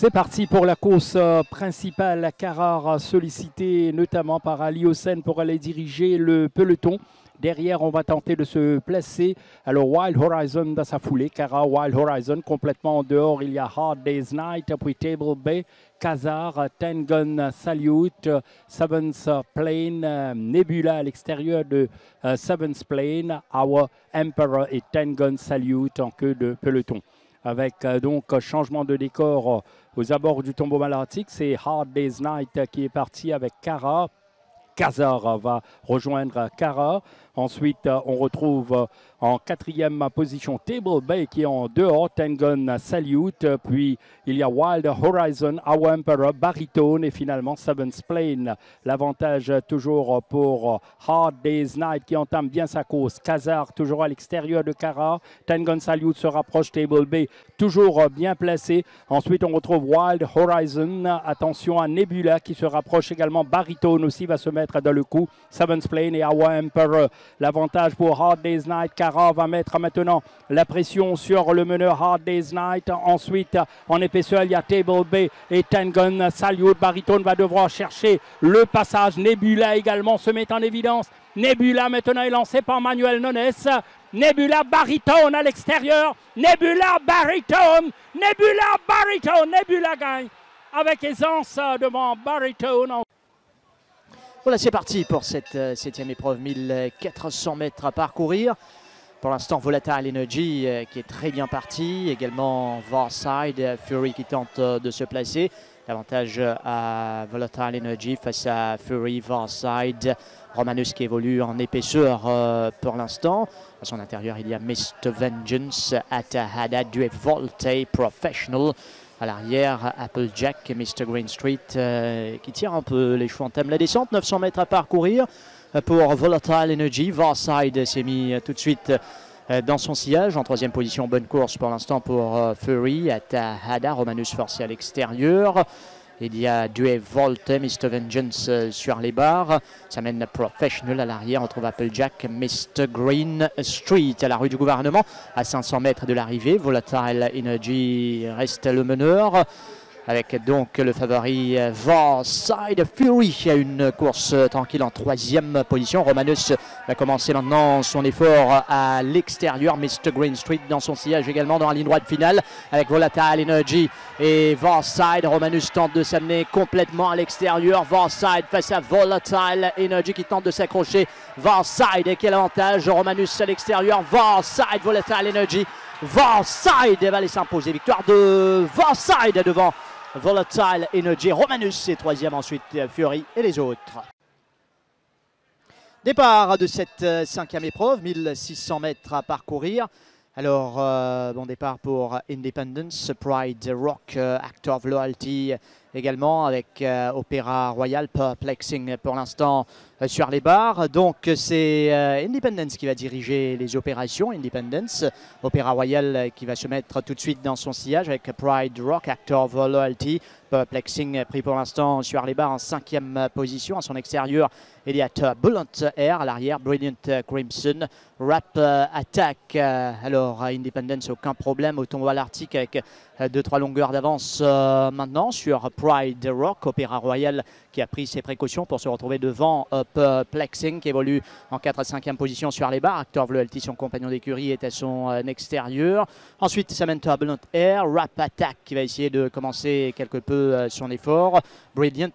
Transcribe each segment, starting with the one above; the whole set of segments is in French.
C'est parti pour la course principale. Carrare sollicité notamment par Ali Hossein pour aller diriger le peloton. Derrière, on va tenter de se placer. Alors, Wild Horizon dans sa foulée. Carrare, Wild Horizon complètement en dehors. Il y a Hard Day's Night, puis Table Bay, Khazar, Ten Gun Salute, Seventh Plane, Nebula à l'extérieur de Seventh Plane, Our Emperor et Ten Gun Salute en queue de peloton. Avec donc changement de décor aux abords du tombeau malartique. C'est Hard Day's Night qui est parti avec Carrare. Khazar va rejoindre Carrare. Ensuite, on retrouve en quatrième position Table Bay qui est en dehors, Ten Gun Salute. Puis, il y a Wild Horizon, Our Emperor, Baritone et finalement Seventh Plane. L'avantage toujours pour Hard Day's Night qui entame bien sa course. Khazar toujours à l'extérieur de Carrare. Ten Gun Salute se rapproche, Table Bay toujours bien placé. Ensuite, on retrouve Wild Horizon. Attention à Nebula qui se rapproche également. Baritone aussi va se mettre dans le coup. Seventh Plane et Our Emperor. L'avantage pour Hard Day's Night. Carrare va mettre maintenant la pression sur le meneur Hard Day's Night. Ensuite, en épaisseur, il y a Table Bay et Ten Gun Salute. Baritone va devoir chercher le passage. Nebula également se met en évidence. Nebula maintenant est lancé par Manuel Nones. Nebula, Baritone à l'extérieur. Nebula, Baritone. Nebula, Baritone. Nebula gagne avec aisance devant Baritone. Voilà, c'est parti pour cette septième épreuve, 1400 mètres à parcourir. Pour l'instant, Volatile Energy qui est très bien parti. Également, Varside, Fury qui tente de se placer. L'avantage à Volatile Energy face à Fury, Varside. Romanus qui évolue en épaisseur pour l'instant. À son intérieur, il y a Mr. Vengeance, Atahada, Due Volte, Professional. À l'arrière, Applejack et Mr. Green Street qui tire un peu les chevaux, entame la descente. 900 mètres à parcourir pour Volatile Energy. Varside s'est mis tout de suite dans son sillage. En troisième position, bonne course pour l'instant pour Fury. Atahada, Romanus forcé à l'extérieur. Il y a Due Volte, Mr. Vengeance sur les barres. Ça mène Professional à l'arrière. On trouve Applejack, Mr. Green Street à la rue du gouvernement. À 500 mètres de l'arrivée, Volatile Energy reste le meneur. Avec donc le favori Varside. Fury a une course tranquille en troisième position. Romanus va commencer maintenant son effort à l'extérieur. Mr. Green Street dans son sillage également dans la ligne droite finale avec Volatile Energy et Varside. Romanus tente de s'amener complètement à l'extérieur. Varside face à Volatile Energy qui tente de s'accrocher. Varside et quel avantage. Romanus à l'extérieur. Varside, Volatile Energy. Varside va aller s'imposer. Victoire de Varside devant Volatile Energy. Romanus est troisième, ensuite Fury et les autres. Départ de cette cinquième épreuve, 1600 mètres à parcourir. Alors, bon départ pour Independence, Pride Rock, Act of Loyalty également avec Opéra Royal, Perplexing pour l'instant sur les barres. Donc c'est Independence qui va diriger les opérations. Independence, Opéra Royal qui va se mettre tout de suite dans son sillage avec Pride Rock, Act of Loyalty. Perplexing pris pour l'instant sur les barres en cinquième position. À son extérieur, il y a Turbulent Air. À l'arrière, Brilliant Crimson. Rap Attack. Alors, Independence, aucun problème au tombeau à l'Arctique avec 2-3 longueurs d'avance maintenant sur Pride Rock. Opéra Royal qui a pris ses précautions pour se retrouver devant Perplexing qui évolue en 4 à 5e position sur les barres. Actor of Loyalty, son compagnon d'écurie, est à son extérieur. Ensuite, Samantha Turbulent Air. Rap Attack qui va essayer de commencer quelque peu son effort. Brilliant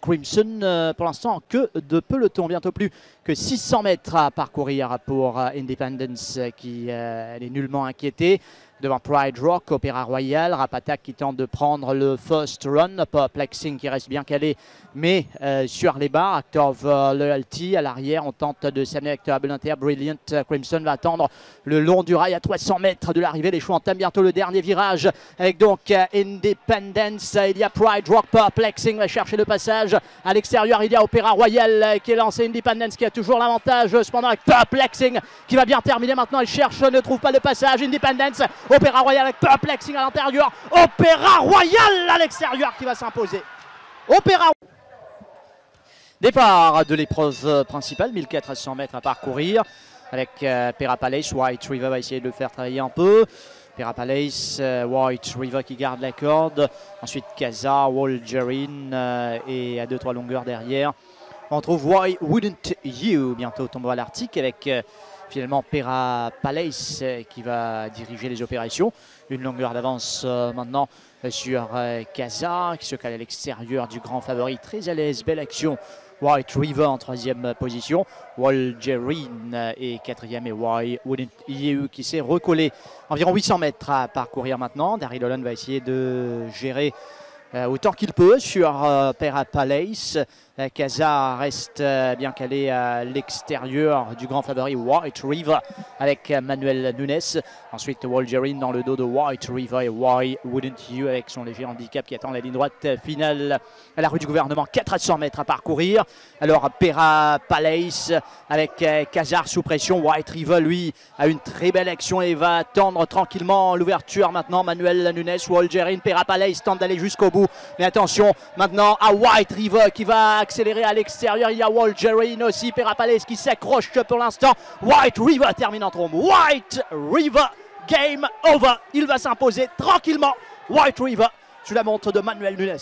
Crimson pour l'instant en queue de peloton. Bientôt plus que 600 mètres à parcourir pour Independence qui est nullement inquiété. Devant Pride Rock, Opéra Royal, Rap Attack qui tente de prendre le first run. Perplexing qui reste bien calé, mais sur les barres. Act of Loyalty à l'arrière, on tente de s'amener avec Turbulent Air. Brilliant Crimson va attendre le long du rail à 300 mètres de l'arrivée. Les chevaux entament bientôt le dernier virage avec donc Independence. Il y a Pride Rock, Perplexing va chercher le passage. À l'extérieur, il y a Opéra Royal qui est lancé. Independence qui a toujours l'avantage. Cependant, avec Perplexing qui va bien terminer maintenant. Il cherche, ne trouve pas le passage. Independence. Opéra Royal avec Perplexing à l'intérieur. Opéra Royal à l'extérieur qui va s'imposer. Opéra. Départ de l'épreuve principale, 1400 mètres à parcourir avec Pera Palace. White River va essayer de le faire travailler un peu. Perapalace, White River qui garde la corde. Ensuite Kaza, Walgerin et à 2-3 longueurs derrière. On trouve Why Wouldn't You bientôt tomber à l'Arctique avec finalement Perapalace qui va diriger les opérations. Une longueur d'avance maintenant sur Kaza qui se cale à l'extérieur du grand favori. Très à l'aise, belle action. White River en 3e position. Walgerin est 4e et Why Wouldn't You qui s'est recollé. Environ 800 mètres à parcourir maintenant. Daryl Holland va essayer de gérer autant qu'il peut sur Perapalace. Kaza reste bien calé à l'extérieur du grand favori White River avec Manuel Nunes. Ensuite Walgerin dans le dos de White River et Why Wouldn't You avec son léger handicap qui attend la ligne droite finale à la rue du gouvernement. 400 mètres à parcourir. Alors Perapalace avec Kaza sous pression. White River lui a une très belle action et va attendre tranquillement l'ouverture maintenant. Manuel Nunes, Walgerin, Perapalace tente d'aller jusqu'au bout. Mais attention maintenant à White River qui va accélérer à l'extérieur. Il y a Walgerin aussi, Perapalace qui s'accroche pour l'instant. White River termine en trombe. White River, game over. Il va s'imposer tranquillement. White River sous la montre de Manuel Nunes.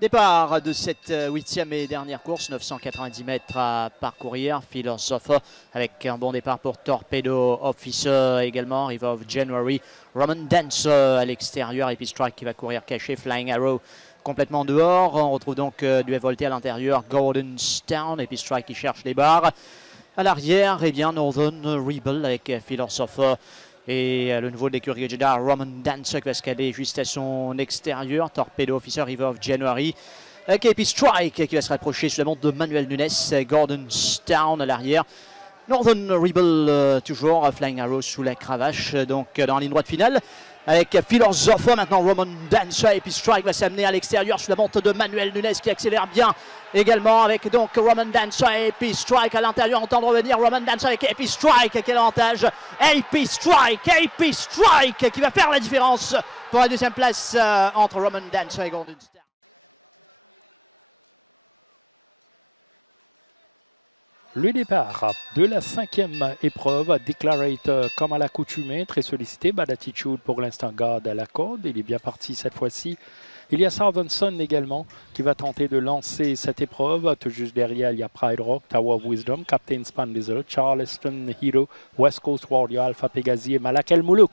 Départ de cette 8e et dernière course, 990 mètres à parcourir. Philosopher avec un bon départ pour Torpedo Officer également. River of January, Roman Dance à l'extérieur. Epic Strike qui va courir caché. Flying Arrow complètement dehors. On retrouve donc Duet Volté à l'intérieur. Golden Town, Epic Strike qui cherche les barres. À l'arrière, eh bien Northern Rebel avec Philosopher. Et le nouveau de l'écurie Jeddah, Roman Dancer qui va se caler juste à son extérieur. Torpedo Officer, River of January. KP Strike qui va se rapprocher sous la montre de Manuel Nunes. Gordon Town à l'arrière. Northern Rebel toujours. Flying Arrow sous la cravache. Donc dans la ligne droite finale. Avec Philosopher, maintenant Roman Dancer. KP Strike va s'amener à l'extérieur sous la montre de Manuel Nunes qui accélère bien. Également avec donc Roman Dancer et AP Strike à l'intérieur. On tente de revenir Roman Dancer avec AP Strike. Quel avantage. AP Strike qui va faire la différence pour la deuxième place entre Roman Dancer et Golden Star. Le départ de la 5e épreuve, Declarator comme à l'accoutumée, très sollicité. Bad Attitude pour l'instant garde à la corde, il est bien parti cette fois-ci. Il y a Southern Sun également qui va tenter de lancer cette épreuve. Tout juste derrière, il y a Pride Rock, Tower of Wisdom, Captain Spandizel, Charleston Hero, West Coast Warrior, Alpha Pegasi et Malak El Moulouk.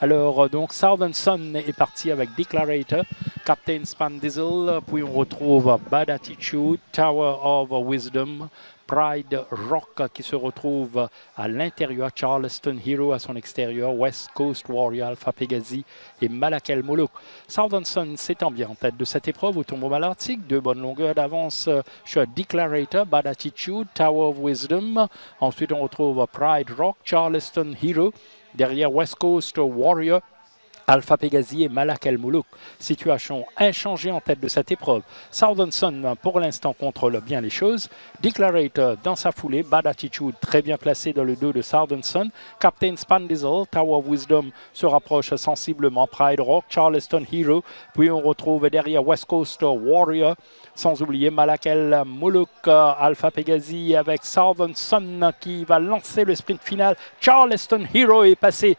Alors donc Southern Sun est parti avec Declarator, Captain Spandizel, puis on retrouve Bad Attitude, Tower of Wisdom, Pride Rock qui se retrouve à l'intérieur, Charleston Hero à son extérieur, West Coast Warrior, Alpha Pegasi et Malak El Moulouk. Southern Sun s'étend bien en tête de cette épreuve au tombeau malartique, 2 bonnes longueurs d'avance sur Declarator, Bad Attitude, Tower of Wisdom. Ensuite on retrouve Pride Rock, Charleston Hero, derrière West Coast Warrior, Alpha Pegasi et Malak El Moulouk. Situation inchangée en tête de cette épreuve. Southern Sun pour l'instant contrôle bien les choses. Declarator dans sa foulée. Bad Attitude très bien placé dans le dos de Southern Sun. Captain Spandizel, Tower of Wisdom se rapproche sensiblement. Pride Rock, Charleston Hero. Puis on retrouve derrière West Coast Warrior. Sans oublier Malak El Moulouk, Alpha Pegasi avec Southern Sun qui va lancer le sprint final. Charleston Hero est passé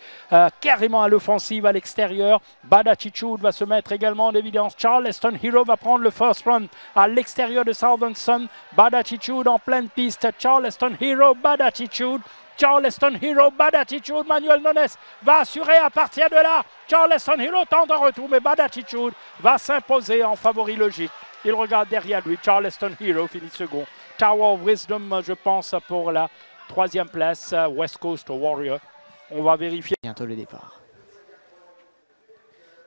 carrément à l'offensive à l'extérieur. Bad Attitude va se mettre également en évidence. Charleston Hero va prendre le first run à l'extérieur de Southern Sun. Bad Attitude en pleine piste. Charleston Hero, Bad Attitude. Charleston Hero, Bad Attitude, Manuel Nunes va assurer à partir de là. Charleston Hero tente un retour, mais Bad Attitude va s'imposer en favori logique. Il regarde derrière lui, Charleston Hero finit second. Tower of Wisdom, je pense, pour la 3e place. West Coast Warrior. On va vérifier. Bientôt le départ.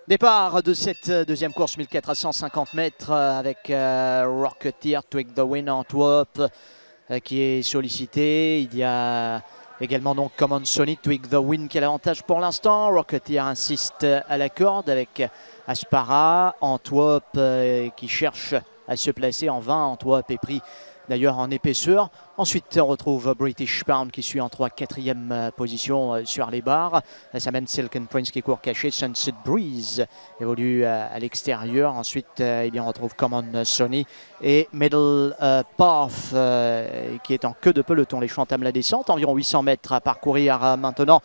Départ de cette deuxième course, 1450 mètres avec Rocketeer, Twig the Wind Antwerp qui est sollicité. Il y a également donc Common Sony, Twig the Wind qui a l'avantage pour l'instant. Rocketeer insiste à la corde avec Aspara. Antwerp qui cherche à se placer en 20. Antwerp est pris d'ailleurs en épaisseur. Ensuite, on retrouve British Pound qui suit en 3-4e position sur les barres. Ça mène Silken Prince qui court caché. Sunset Breeze évolue à l'extérieur. Ensuite, eh bien, on retrouve Common Sony et Middle Path qui est en queue de peloton. Les champs entament la descente. Environ 800 mètres à parcourir maintenant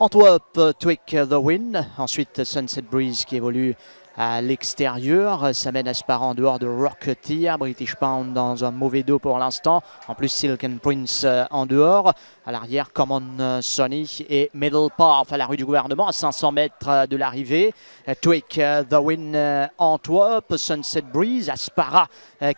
Antwerp, Twig the Win. Ensuite, Sunset Breeze qui évolue à l'extérieur. Ça mène Aspara en dehors de Rocketeer. British Pound dans un mauvais dos pour l'instant. En plus, Silken Prince en dehors. À l'arrière, Common Sonny et Middle Path à la rue du gouvernement à 500 mètres de l'arrivée. Twig the Win, Antwerp, Sunset Breeze, Aspara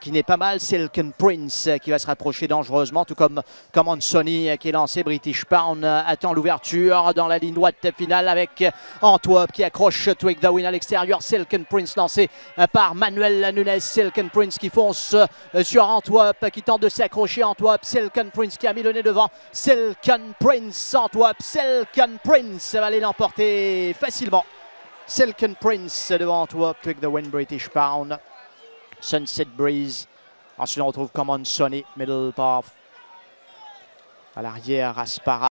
qui n'est pas mal. Silken Prince qui va se rapprocher dangereusement, tout comme Common Sonny qui est lancé. British Pound attend l'ouverture dans la ligne droite finale avec Antwerp qui accroche Twig the Win à l'extérieur. Silken Prince lancé par Manuel Nunes. Silken Prince qui fonce sur Antwerp, qui tente de s'accrocher. Antwerp, Silken Prince qui a mis le nez devant. Silken Prince, Antwerp, Silken Prince va aller l'emporter facilement. Silken Prince devant Antwerp, Twig the Win, British Pound, Sunset Breeze. Ensuite on retrouve Common Sonny, Middle Path. À l'arrière, Aspara.